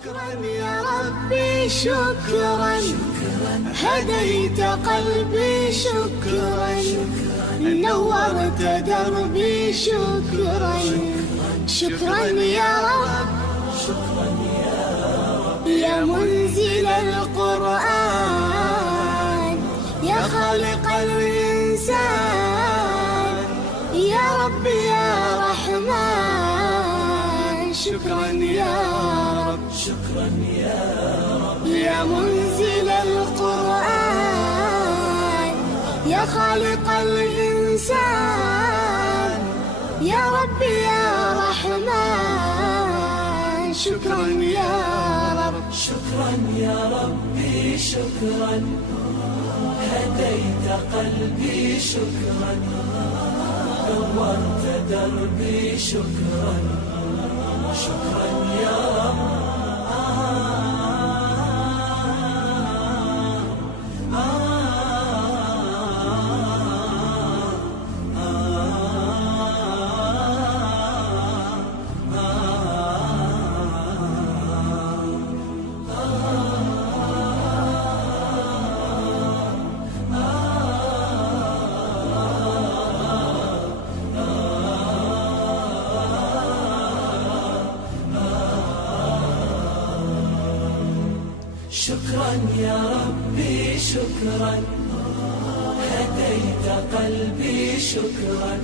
شكرا يا ربي شكرا، هديت قلبي شكرا، نورت دربي شكرا. شكرا يا رب، يا منزل القرآن، يا خالق الإنسان، يا رب يا رحمن. شكرا يا رب، شكرا يا رب، يا منزل القرآن، يا خالق الإنسان، يا رب يا رحمن. شكرا يا رب، شكرا يا ربي شكرا، هديت قلبي شكرا، نورت دربي شكرا. شكرا يا رب، شكرا يا ربي شكرا، هديت قلبي شكرا،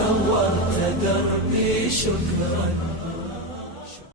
نورت دربي شكرا.